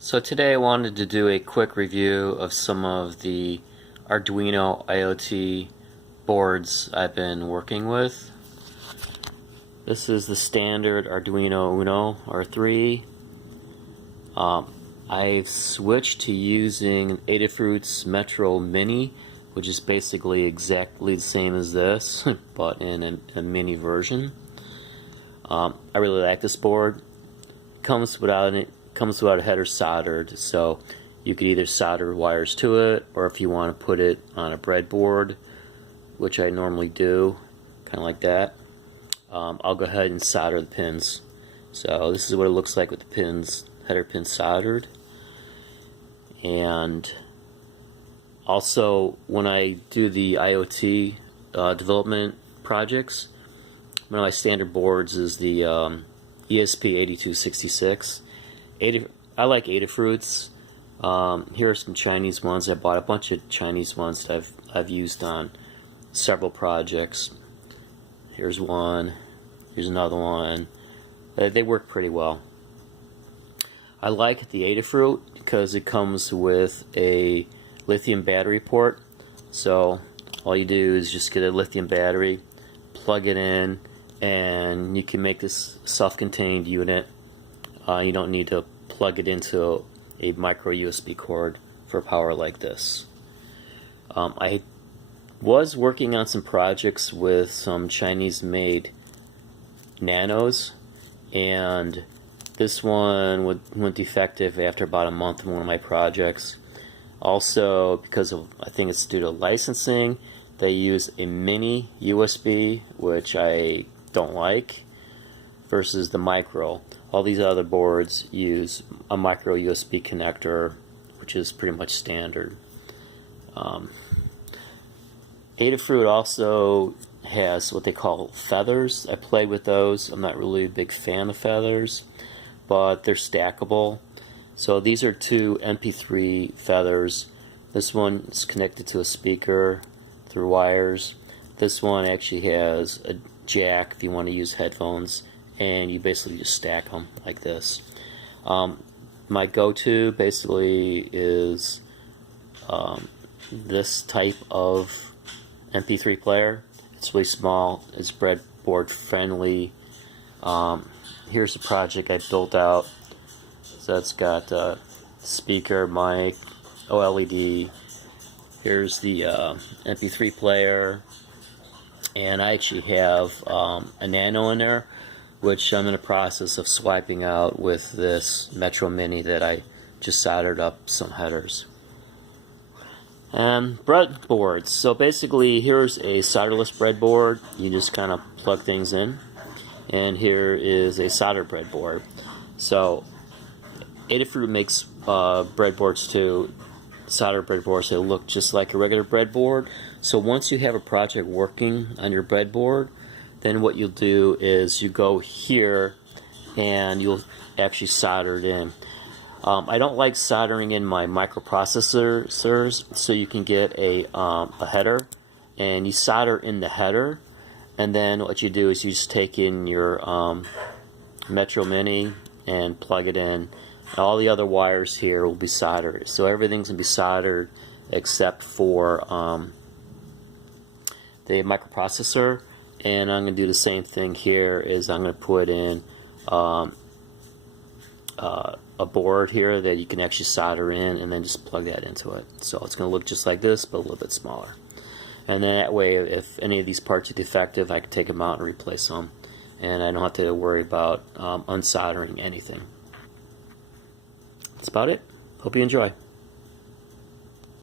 So today I wanted to do a quick review of some of the Arduino IoT boards I've been working with. This is the standard Arduino Uno R3. I've switched to using Adafruit's Metro Mini, which is basically exactly the same as this, but in a mini version. I really like this board. Comes without a header soldered, so you could either solder wires to it, or if you want to put it on a breadboard, which I normally do, kind of like that, I'll go ahead and solder the pins. So this is what it looks like with the pins, header pins soldered. And also, when I do the IoT development projects, one of my standard boards is the ESP8266. I like Adafruits. Here are some Chinese ones. I bought a bunch of Chinese ones that I've used on several projects. Here's one. Here's another one. They work pretty well. I like the Adafruit because it comes with a lithium battery port. So all you do is just get a lithium battery, plug it in, and you can make this self-contained unit. You don't need to plug it into a micro USB cord for power like this. I was working on some projects with some Chinese-made nanos, and this one went defective after about a month in one of my projects. Also, because of, I think it's due to licensing, they use a mini USB, which I don't like, versus the micro. All these other boards use a micro USB connector, which is pretty much standard. Adafruit also has what they call feathers. I played with those. I'm not really a big fan of feathers, but they're stackable. So these are two MP3 feathers. This one is connected to a speaker through wires. This one actually has a jack if you want to use headphones, and you basically just stack them like this. My go-to basically is this type of MP3 player. It's really small, it's breadboard friendly. Here's a project I built out. So it's got speaker, mic, OLED. Here's the MP3 player, and I actually have a nano in there, which I'm in the process of swiping out with this Metro Mini that I just soldered up some headers. And breadboards. So basically, here's a solderless breadboard. You just kind of plug things in. And here is a solder breadboard. So Adafruit makes breadboards too, solder breadboards that look just like a regular breadboard. So once you have a project working on your breadboard, then what you'll do is you go here and you'll actually solder it in. I don't like soldering in my microprocessors, so you can get a header, and you solder in the header, and then what you do is you just take in your Metro Mini and plug it in. All the other wires here will be soldered, so everything's going to be soldered except for the microprocessor. And I'm going to do the same thing here. Is I'm going to put in a board here that you can actually solder in, and then just plug that into it. So it's going to look just like this, but a little bit smaller. And then that way, if any of these parts are defective, I can take them out and replace them, and I don't have to worry about unsoldering anything. That's about it. Hope you enjoy.